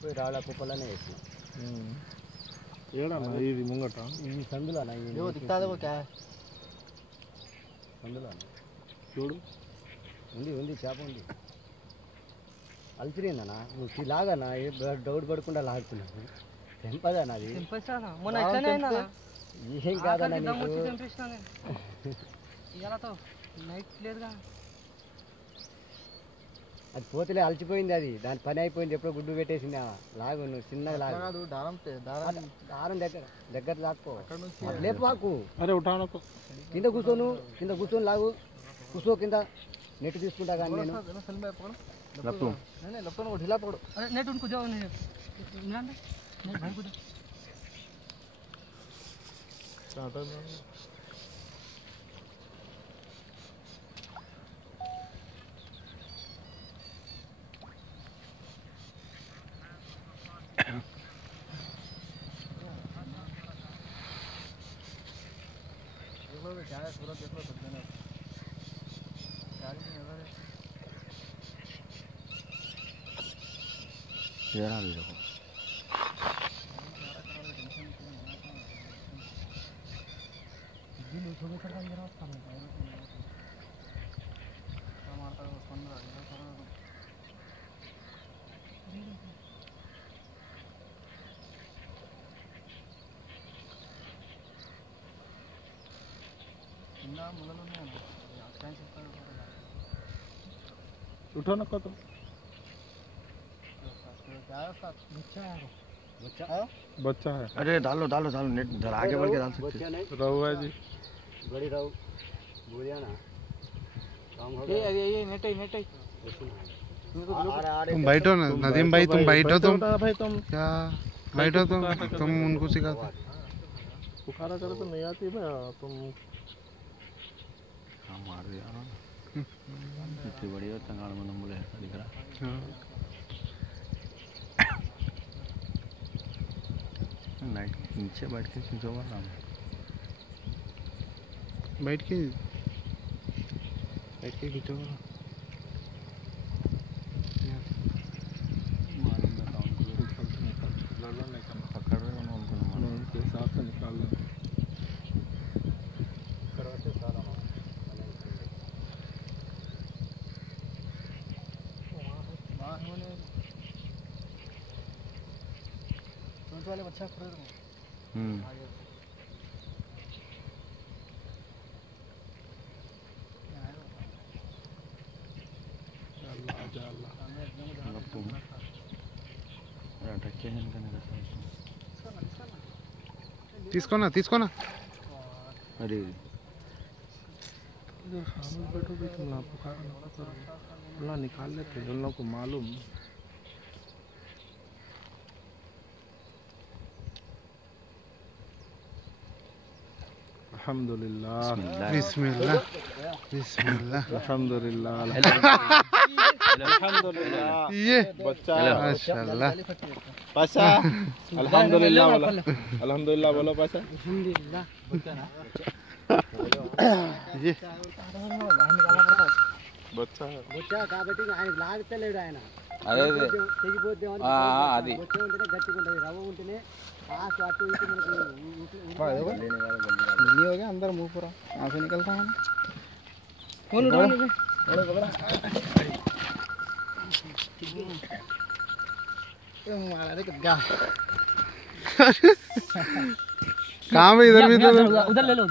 పోయి రాళ్ళ కుప్పలనే వేసిన ఏడన్నా ఇది ముంగట ఈ సందులోనా సందులోనా చూడు ఉంది చేప ఉంది అల్చిరిందనా నువ్వు లాగనా డౌట్ పడకుండా లాగుతున్నాను తెంపదనా అది ఏం కాదన్నా అది పోతలే అలసిపోయింది అది దాని పని అయిపోయింది ఎప్పుడో గుడ్డు పెట్టేసింది లాగు నువ్వు చిన్నగా లాగు దారం దగ్గర లాక్కో లేపు మాకు అరే ఉఠానకు కింద కూర్చొని లాగు కూర్చో కింద నెట్ తీసుకుంటా కానీ నేను ढीला पकड़ो अरे नेट उनको जाओ क्या है सूरज देख लो सकते हैं यार भी देखो उठो ना तो बच्चा है अरे डालो नेट इधर आगे बढ़ के डाल सकते हैं रहू है जी बड़ी रहू बोलिया ना काम हो गया ये नेट ही तुम बैठो ना नदीम भाई तुम बैठो भाई तुम क्या बैठो तुम उनको सिखाते बुखारा करे तो नहीं आती भाई तुम मार दिया इतनी बढ़िया तंगाड़ में बोले दिख रहा नीचे बैठ के खींचो वाला बैठ के खींचो पकड़ रहे हैं उनके साथ निकाल लें वाले बच्चा खरीद తీసుకోనా अरे शामिल बैठो भी तुम ना निकाल लेते उन लोगों को मालूम अल्हम्दुलिल्लाह बिस्मिल्लाह अल्हम्दुलिल्लाह ये बच्चा माशाल्लाह पाशा अल्हम्दुलिल्लाह बोलो अल्हम्दुलिल्लाह बोलो पाशा ये बच्चा కాబట్టి ఆయన లాగుతలేడు ఆయన అదే తెగిపోతే అది ఉంటేనే గట్టిగా ఉంటుంది రవ్వ ఉంటేనే పాస్ అటు ఇటు नहीं हो गया अंदर मुंह पूरा यहाँ से निकलता है कौन उठा कहाँ पे इधर भी तो उधर ले लो